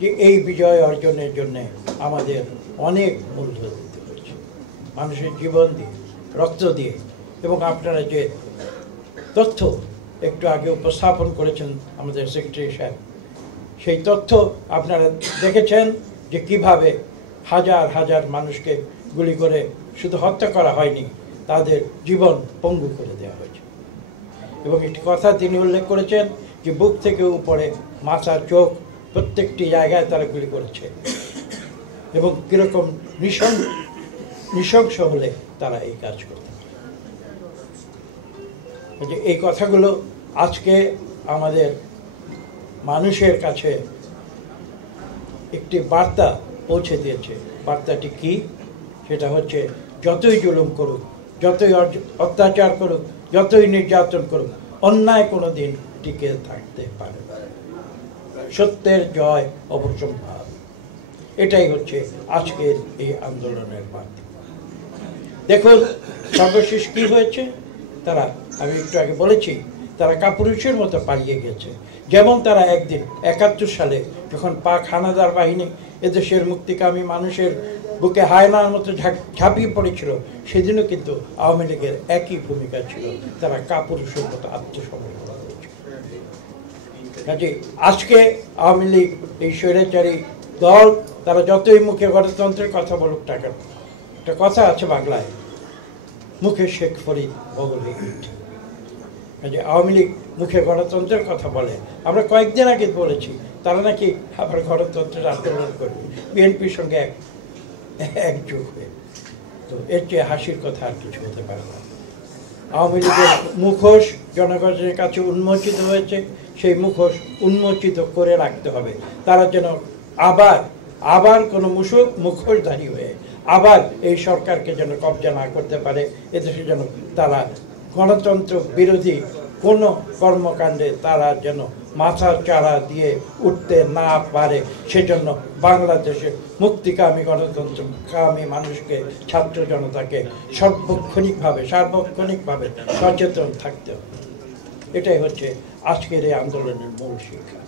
যে এই বিজয় অর্জনের জন্য আমাদের অনেক মূল্য দিতে হচ্ছে, মানুষের জীবন দিয়ে, রক্ত দিয়ে। এবং আপনারা যে তথ্য একটু আগে উপস্থাপন করেছেন আমাদের সেক্রেটারি সাহেব, সেই তথ্য আপনারা দেখেছেন যে কিভাবে হাজার হাজার মানুষকে গুলি করে শুধু হত্যা করা হয়নি, তাদের জীবন পঙ্গু করে দেওয়া হয়েছে। এবং একটি কথা তিনি উল্লেখ করেছেন যে বুক থেকে উপরে, মাথা, চোখ প্রত্যেকটি জায়গায় তারা গুলি করেছে এবং কীরকম নৃশংস হলে তারা এই কাজ করতে পারে। যে এই কথাগুলো আজকে আমাদের মানুষের কাছে একটি বার্তা পৌঁছে দিয়েছে। বার্তাটি কি? সেটা হচ্ছে যতই জুলুম করুক, যতই অত্যাচার করুক, যতই নির্যাতন করুক, অন্যায় কোনো দিন টিকে থাকতে পারে, সত্যের জয় অবশ্যম্ভাবী। এটাই হচ্ছে আজকের এই আন্দোলনের বার্তা। দেখুন সর্বশেষ কি হয়েছে, তারা, আমি একটু আগে বলেছি, তারা কাপুরুষের মতো পালিয়ে গেছে। যেমন তারা একদিন ৭১ সালে যখন পাক হানাদার বাহিনী এদেশের মুক্তিকামী মানুষের বুকে হায়নার মতো ঝাঁপিয়ে পড়েছিল, সেদিনও কিন্তু আওয়ামী লীগের একই ভূমিকা ছিল, তারা কাপুরুষের মতো আত্মসমর্পণ করেছিল। কাজে আজকে আওয়ামী লীগ, এই স্বৈরাচারী দল, তারা যতই মুখে গণতন্ত্রের কথা বলুক না কেন, একটা কথা আছে বাংলায়, মুখে শেখ ফরিদ বগলে ইট। কাজে আওয়ামী লীগ মুখে গণতন্ত্রের কথা বলে, আমরা কয়েকদিন আগে বলেছি তারা নাকি আবার গণতন্ত্রের আন্দোলন করবে বিএনপির সঙ্গে একযোগ হয়ে। তো এর চেয়ে হাসির কথা আর কিছু হতে পারে না। আওয়ামী লীগের মুখোশ জনগণের কাছে উন্মোচিত হয়েছে, সেই মুখোশ উন্মোচিত করে রাখতে হবে। তারা যেন আবার কোনো মুখোশধারী হয়ে আবার এই সরকারকে যেন কবজা না করতে পারে, এদেশে যেন তারা গণতন্ত্র বিরোধী কোনো কর্মকাণ্ডে তারা যেন মাথা চাড়া দিয়ে উঠতে না পারে, সেজন্য বাংলাদেশের মুক্তিকামী গণতন্ত্রকামী মানুষকে, ছাত্র জনতাকে সার্বক্ষণিকভাবে সচেতন থাকতে হবে। এটাই হচ্ছে আজকের এই আন্দোলনের মূল শিক্ষা।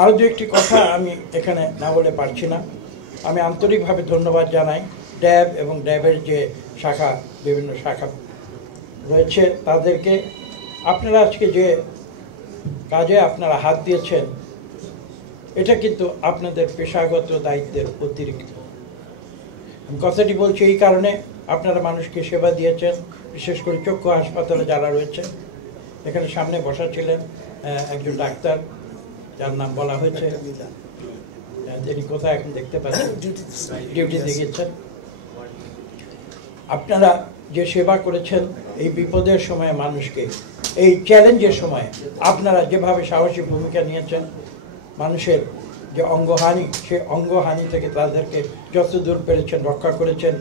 আরও দু একটি কথা আমি এখানে না বলে পারছি না। আমি আন্তরিকভাবে ধন্যবাদ জানাই ড্যাব এবং ড্যাবের যে বিভিন্ন শাখা রয়েছে তাদেরকে। আপনারা আজকে যে কাজে আপনারা হাত দিয়েছেন, এটা কিন্তু আপনাদের পেশাগত দায়িত্বের অতিরিক্ত। আমি কথাটি বলছি এই কারণে, আপনারা মানুষকে সেবা দিয়েছেন, বিশেষ করে চক্ষু হাসপাতালে যারা রয়েছে। এখানে সামনে বসা ছিলেন একজন ডাক্তার, যার নাম বলা হয়েছে, তিনি কোথায় এখন দেখতে পাচ্ছেন, ডিউটিতে গিয়েছেন। আপনারা যে সেবা করেছেন এই বিপদের সময় মানুষকে, এই চ্যালেঞ্জের সময় আপনারা যেভাবে সাহসী ভূমিকা নিয়েছেন, মানুষের যে অঙ্গহানি, সেই অঙ্গহানি থেকে তাদেরকে যত দূর পেরেছেন রক্ষা করেছেন।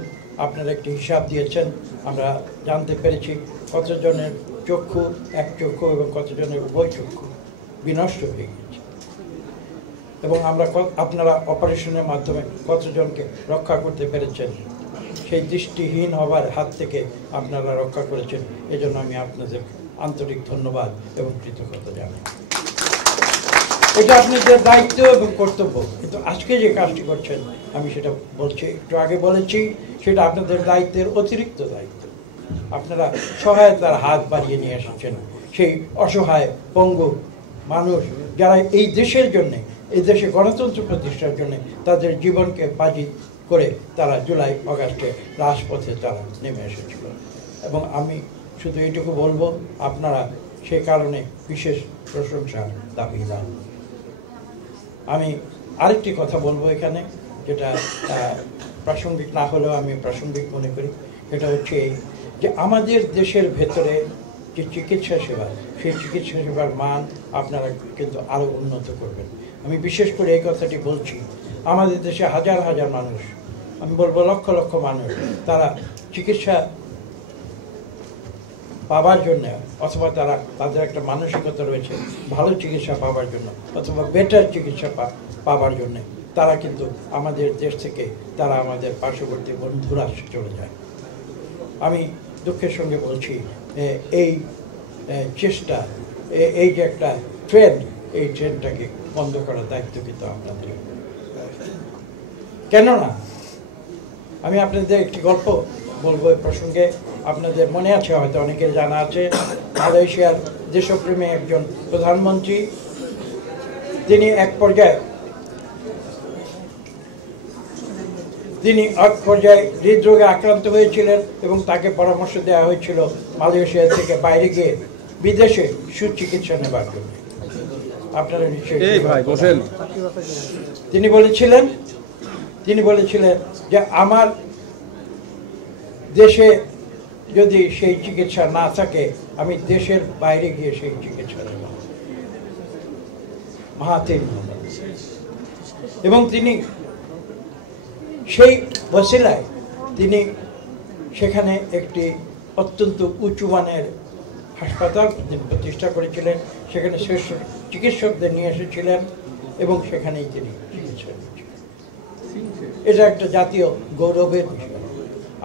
আপনারা একটি হিসাব দিয়েছেন, আমরা জানতে পেরেছি কতজনের চক্ষু, এক চক্ষু এবং কতজনের উভয় চক্ষু বিনষ্ট হয়ে গিয়েছে। এবং আপনারা অপারেশনের মাধ্যমে কতজনকে রক্ষা করতে পেরেছেন, সেই দৃষ্টিহীন হবার হাত থেকে আপনারা রক্ষা করেছেন। এজন্য আমি আপনাদের আন্তরিক ধন্যবাদ এবং কৃতজ্ঞতা জানাই। এটা আপনাদের দায়িত্ব এবং কর্তব্য। কিন্তু আজকে যে কাজটি করছেন, আমি সেটা বলছি, একটু আগে বলেছি, সেটা আপনাদের দায়িত্বের অতিরিক্ত দায়িত্ব। আপনারা সহায়তার হাত বাড়িয়ে নিয়ে এসেছেন সেই অসহায় পঙ্গু মানুষ, যারা এই দেশের জন্যে, এই দেশে গণতন্ত্র প্রতিষ্ঠার জন্য তাদের জীবনকে বাজি করে তারা জুলাই আগস্টে রাজপথে তারা নেমে এসেছিল। এবং আমি শুধু এইটুকু বলবো, আপনারা সে কারণে বিশেষ প্রশংসার দাবিদার। আমি আরেকটি কথা বলবো এখানে, যেটা প্রাসঙ্গিক না হলেও আমি প্রাসঙ্গিক মনে করি। সেটা হচ্ছে যে আমাদের দেশের ভেতরে যে চিকিৎসা সেবা, সেই চিকিৎসা সেবার মান আপনারা কিন্তু আরও উন্নত করবেন। আমি বিশেষ করে এই কথাটি বলছি, আমাদের দেশে হাজার হাজার মানুষ, আমি বলবো লক্ষ লক্ষ মানুষ, তারা চিকিৎসা পাবার জন্য, অথবা তাদের একটা মানসিকতা রয়েছে ভালো চিকিৎসা পাবার জন্য, অথবা বেটার চিকিৎসা পাবার জন্য, তারা কিন্তু আমাদের দেশ থেকে তারা আমাদের পার্শ্ববর্তী বন্ধুরা চলে যায়। আমি দুঃখের সঙ্গে বলছি, এই চেষ্টা, এই যে একটা ট্রেন্ড, এই ট্রেনটাকে বন্ধ করার দায়িত্ব কিন্তু আপনাদের। কেননা আমি আপনাদের একটি গল্প বলবো এই প্রসঙ্গে। আপনাদের মনে আছে, হয়তো অনেকের জানা আছে, মালয়েশিয়ার দেশপ্রেমী একজন প্রধানমন্ত্রী, তিনি এক পর্যায়ে হৃদরোগে আক্রান্ত হয়েছিলেন এবং তাকে পরামর্শ দেওয়া হয়েছিল মালয়েশিয়া থেকে বাইরে গিয়ে বিদেশে সুচিকিৎসা নেবার জন্য। আপনারা নিশ্চয়ই তিনি বলেছিলেন যে আমার দেশে যদি সেই চিকিৎসা না থাকে আমি দেশের বাইরে গিয়ে সেই চিকিৎসা নেব। Mahathir Mohamad. এবং তিনি সেই ওসিলায় তিনি সেখানে একটি অত্যন্ত উঁচু মানের হাসপাতাল প্রতিষ্ঠা করেছিলেন, সেখানে শ্রেষ্ঠ চিকিৎসকদের নিয়ে এসেছিলেন এবং সেখানেই তিনি চিকিৎসা নিয়েছিলেন। এটা একটা জাতীয় গৌরবের বিষয়।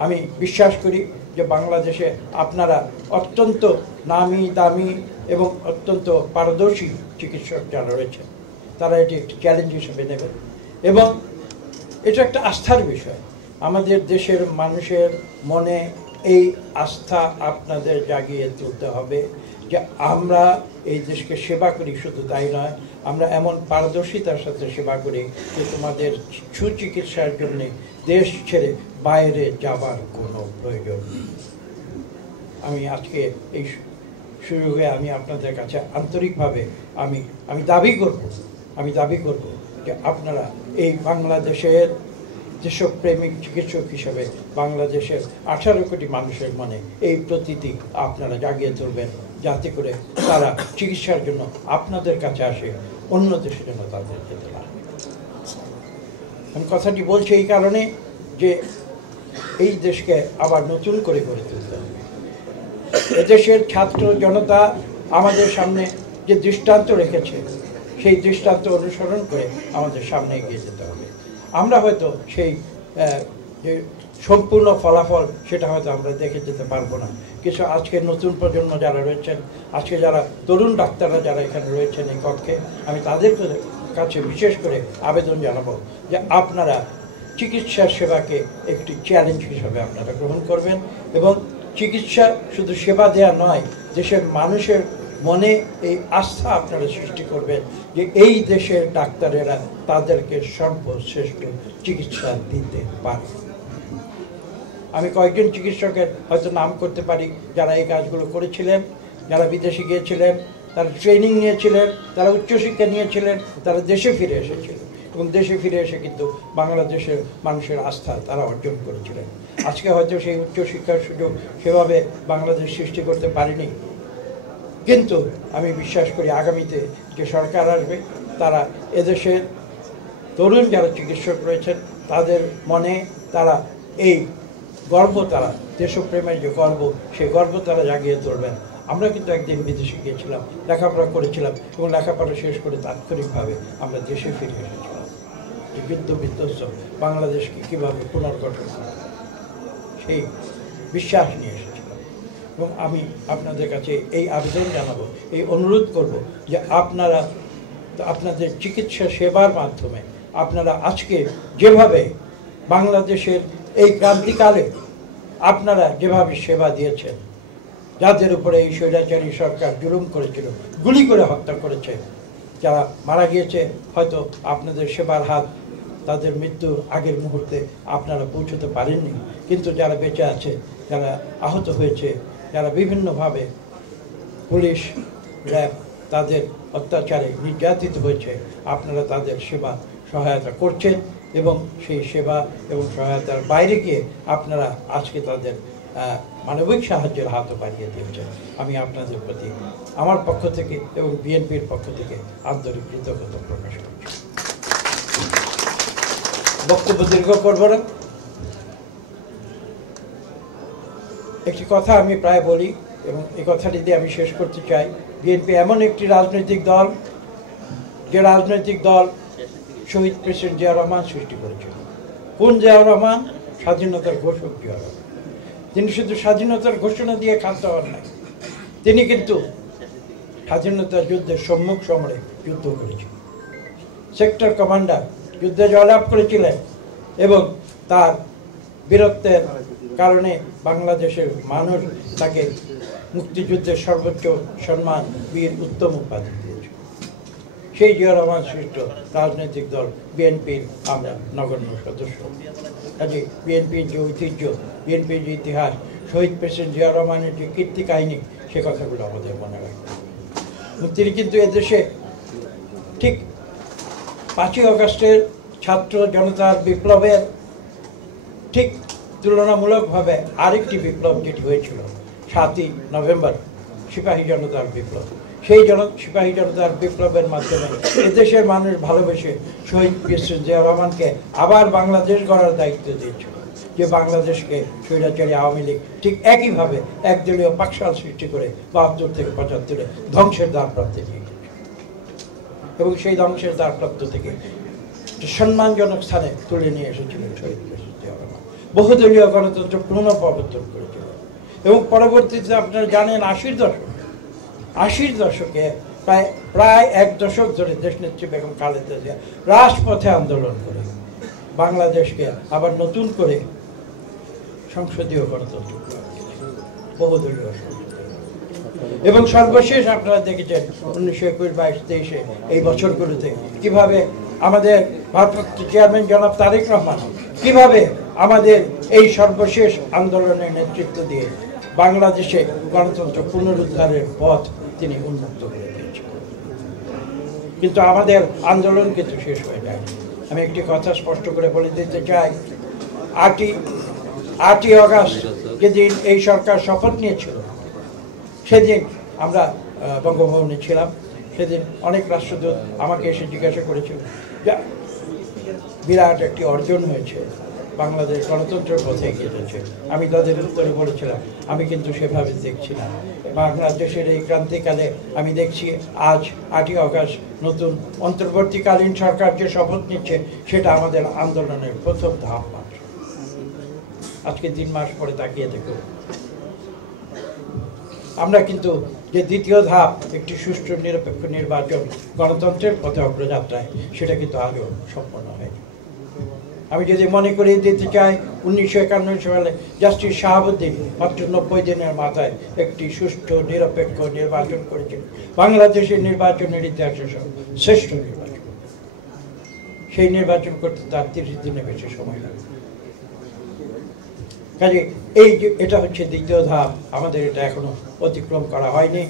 আমি বিশ্বাস করি যে বাংলাদেশে আপনারা অত্যন্ত নামি দামি এবং অত্যন্ত পারদর্শী চিকিৎসক যারা রয়েছেন তারা এটি একটি চ্যালেঞ্জ হিসেবে নেবেন এবং এটা একটা আস্থার বিষয়। আমাদের দেশের মানুষের মনে এই আস্থা আপনাদের জাগিয়ে তুলতে হবে যে আমরা এই দেশকে সেবা করি, শুধু তাই নয়, আমরা এমন পারদর্শিতার সাথে সেবা করি যে তোমাদের সুচিকিৎসার জন্যে দেশ ছেড়ে বাইরে যাবার কোনো প্রয়োজন নেই। আমি আজকে এই সুযোগে আমি আপনাদের কাছে আন্তরিকভাবে আমি দাবি করব যে আপনারা এই বাংলাদেশের দেশপ্রেমিক চিকিৎসক হিসেবে বাংলাদেশের 18 কোটি মানুষের মনে এই প্রতীতি আপনারা জাগিয়ে তুলবেন, যাতে করে তারা চিকিৎসার জন্য আপনাদের কাছে আসে, অন্য দেশের জন্য তাদের যেতে পারে। আমি কথাটি বলছি এই কারণে যে এই দেশকে আবার নতুন করে গড়ে তুলতে হবে। এদেশের ছাত্র জনতা আমাদের সামনে যে দৃষ্টান্ত রেখেছে সেই দৃষ্টান্ত অনুসরণ করে আমাদের সামনে এগিয়ে যেতে হবে। আমরা হয়তো সেই যে সম্পূর্ণ ফলাফল সেটা হয়তো আমরা দেখে যেতে পারবো না, কিছু আজকে নতুন প্রজন্ম যারা রয়েছেন, আজকে যারা তরুণ ডাক্তাররা যারা এখানে রয়েছেন এই কক্ষে, আমি তাদের কাছে বিশেষ করে আবেদন জানাবো যে আপনারা চিকিৎসা সেবাকে একটি চ্যালেঞ্জ হিসাবে আপনারা গ্রহণ করবেন এবং চিকিৎসা শুধু সেবা দেওয়া নয়, দেশের মানুষের মনে এই আস্থা আপনারা সৃষ্টি করবেন যে এই দেশের ডাক্তারেরা তাদেরকে সর্বশ্রেষ্ঠ চিকিৎসা দিতে পারে। আমি কয়েকজন চিকিৎসকের হয়তো নাম করতে পারি যারা এই কাজগুলো করেছিলেন, যারা বিদেশে গিয়েছিলেন, তারা ট্রেনিং নিয়েছিলেন, তারা উচ্চশিক্ষা নিয়েছিলেন, তারা দেশে ফিরে এসেছিলেন এবং দেশে ফিরে এসে কিন্তু বাংলাদেশের মানুষের আস্থা তারা অর্জন করেছিলেন। আজকে হয়তো সেই উচ্চশিক্ষার সুযোগ সেভাবে বাংলাদেশ সৃষ্টি করতে পারেনি, কিন্তু আমি বিশ্বাস করি আগামীতে যে সরকার আসবে তারা এদেশের তরুণ যারা চিকিৎসক রয়েছেন তাদের মনে তারা এই গর্ব, তারা দেশপ্রেমের যে গর্ব, সেই গর্ব তারা জাগিয়ে তুলবেন। আমরা কিন্তু একদিন বিদেশে গিয়েছিলাম, লেখাপড়া করেছিলাম এবং লেখাপড়া শেষ করে তাৎক্ষণিকভাবে আমরা দেশে ফিরে এসেছিলাম। যে যুদ্ধ বিধ্বস্ত বাংলাদেশকে কীভাবে পুনর্গঠন করা সেই বিশ্বাস নিয়ে এসেছিলাম এবং আমি আপনাদের কাছে এই আবেদন জানাবো, এই অনুরোধ করব যে আপনারা আপনাদের চিকিৎসা সেবার মাধ্যমে আপনারা আজকে যেভাবে বাংলাদেশের এই ক্রান্তিকালে আপনারা যেভাবে সেবা দিয়েছেন, যাদের উপরে এই স্বৈরাচারী সরকার জুলুম করেছিল, গুলি করে হত্যা করেছে, যারা মারা গিয়েছে হয়তো আপনাদের সেবার হাত তাদের মৃত্যুর আগের মুহূর্তে আপনারা পৌঁছতে পারেননি, কিন্তু যারা বেঁচে আছে, যারা আহত হয়েছে, যারা বিভিন্নভাবে পুলিশ র্যাব তাদের অত্যাচারে নির্যাতিত হয়েছে, আপনারা তাদের সেবা সহায়তা করছেন এবং সেই সেবা এবং সহায়তার বাইরে গিয়ে আপনারা আজকে তাদের মানবিক সাহায্যের হাতও বাড়িয়ে দিয়েছেন। আমি আপনাদের প্রতি আমার পক্ষ থেকে এবং বিএনপির পক্ষ থেকে আন্তরিক কৃতজ্ঞতা প্রকাশ করছি। বক্তব্য দীর্ঘ করব না, একটি কথা আমি প্রায় বলি এবং এই কথাটি দিয়ে আমি শেষ করতে চাই। বিএনপি এমন একটি রাজনৈতিক দল যে রাজনৈতিক দল শহীদ প্রেসিডেন্ট জিয়া রহমান সৃষ্টি করেছিল। কোন জিয়া রহমান? স্বাধীনতার ঘোষক জিয়া রহমান। তিনি শুধু স্বাধীনতার ঘোষণা দিয়ে ক্ষান্ত হন নাই, তিনি কিন্তু স্বাধীনতা যুদ্ধের সম্মুখ সমরে যুদ্ধ করেছিল। সেক্টর কমান্ডার যুদ্ধে জয়লাভ করেছিলেন এবং তার বীরত্বের কারণে বাংলাদেশের মানুষ তাকে মুক্তিযুদ্ধের সর্বোচ্চ সম্মান বীর উত্তম উপাধি দিয়েছিল। সেই জিয়া রহমান সৃষ্ট রাজনৈতিক দল বিএনপির আমরা নগণ্য সদস্য। কাজে বিএনপির যে ঐতিহ্য, বিএনপির যে ইতিহাস, শহীদ প্রেসিডেন্ট জিয়া রহমানের যে কীর্তি কাহিনী, সে কথাগুলো আমাদের মনে রাখতে হবে। তিনি কিন্তু এদেশে ঠিক 5ই আগস্টের ছাত্র জনতার বিপ্লবের ঠিক তুলনামূলকভাবে আরেকটি বিপ্লব যেটি হয়েছিল 7ই নভেম্বর সিপাহী জনতার বিপ্লব, সেই সিপাহী জনতার বিপ্লবের মাধ্যমে এদেশের মানুষ ভালোবেসে শহীদ প্রেসিডেন্ট জিয়া রহমানকে আবার বাংলাদেশ গড়ার দায়িত্ব দিয়েছিল, যে বাংলাদেশকে স্বৈরাচারী আওয়ামী লীগ ঠিক একইভাবে একদলীয় পাকশাল সৃষ্টি করে 72 থেকে 75-এ ধ্বংসের দ্বারপ্রান্তে নিয়ে গেছে এবং সেই ধ্বংসের দ্বারপ্রান্ত থেকে সম্মানজনক স্থানে তুলে নিয়ে এসেছিলেন শহীদ প্রেসিডেন্ট জিয়া রহমান। বহুদলীয় গণতন্ত্র পুনঃপ্রবর্তন করেছিল এবং পরবর্তীতে আপনারা জানেন 80-র দশকে প্রায় 1 দশক ধরে দেশনেত্রী বেগম খালেদা জিয়া রাজপথে আন্দোলন করে বাংলাদেশকে আবার নতুন করে সংসদীয় গণতন্ত্র, বহুদলীয় এবং সর্বশেষ আপনারা দেখেছেন 1921, 22, 23-এ এই বছরগুলোতে কিভাবে আমাদের ভারপ্রাপ্ত চেয়ারম্যান জনাব তারেক রহমান কিভাবে আমাদের এই সর্বশেষ আন্দোলনের নেতৃত্ব দিয়ে বাংলাদেশে গণতন্ত্র পুনরুদ্ধারের পথ তিনি উন্মুক্ত করে দিয়েছেন। কিন্তু আমাদের আন্দোলন কিন্তু শেষ হয়ে যায়। আমি একটি কথা স্পষ্ট করে বলে দিতে চাই, 8ই আগস্ট যেদিন এই সরকার শপথ নিয়েছিল, সেদিন আমরা বঙ্গভবনে ছিলাম। সেদিন অনেক রাষ্ট্রদূত আমাকে এসে জিজ্ঞাসা করেছিল যে বিরাট একটি অর্জন হয়েছে, বাংলাদেশ গণতন্ত্রের পথে এগিয়ে যাচ্ছে। আমি তাদের উত্তরে বলেছিলাম, আমি কিন্তু সেভাবে দেখছি না। বাংলাদেশের এই ক্রান্তিকালে আমি দেখছি আজ 8ই আগস্ট নতুন অন্তর্বর্তীকালীন সরকার যে শপথ নিচ্ছে, সেটা আমাদের আন্দোলনের প্রথম ধাপ মাত্র। আজকে 3 মাস পরে তাকিয়ে দেখো, আমরা কিন্তু যে দ্বিতীয় ধাপ একটি সুষ্ঠু নিরপেক্ষ নির্বাচন গণতন্ত্রের পথে অগ্রযাত্রায়, সেটা কিন্তু আজও সম্পন্ন হয়নি। আমি যদি মনে করিয়ে দিতে চাই, 1951 সালে জাস্টিস শাহাবুদ্দিন মাত্র 90 দিনের মাথায় একটি সুষ্ঠু নিরপেক্ষ নির্বাচন করেছিলেন, বাংলাদেশের নির্বাচনের ইতিহাসে শ্রেষ্ঠ নির্বাচন। সেই নির্বাচন করতে তার 30 দিনের বেশি সময় লাগে। কাজে এই যে এটা হচ্ছে দ্বিতীয় ধাপ, আমাদের এটা এখনো অতিক্রম করা হয়নি,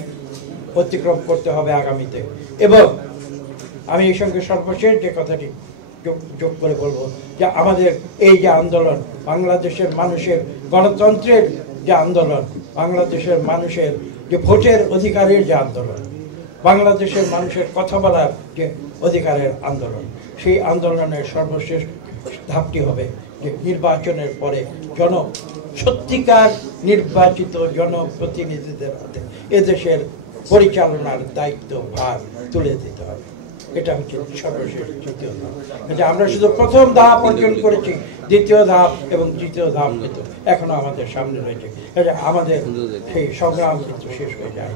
অতিক্রম করতে হবে আগামীতে। এবং আমি এই সঙ্গে সর্বশেষ যে কথাটি যোগ করে বলবো, যে আমাদের এই যে আন্দোলন, বাংলাদেশের মানুষের গণতন্ত্রের যে আন্দোলন, বাংলাদেশের মানুষের যে ভোটের অধিকারের যে আন্দোলন, বাংলাদেশের মানুষের কথা বলার যে অধিকারের আন্দোলন, সেই আন্দোলনের সর্বশেষ ধাপটি হবে যে নির্বাচনের পরে সত্যিকার নির্বাচিত জনপ্রতিনিধিদের হাতে এদেশের পরিচালনার দায়িত্ব ভার তুলে দিতে হবে। এটা হচ্ছে সর্বশেষ তৃতীয় ধাপ। আমরা শুধু প্রথম ধাপ অর্জন করেছি, দ্বিতীয় ধাপ এবং তৃতীয় ধাপ কিন্তু এখনো আমাদের সামনে রয়েছে। আমাদের সেই সংগ্রাম কিন্তু শেষ হয়ে যায়।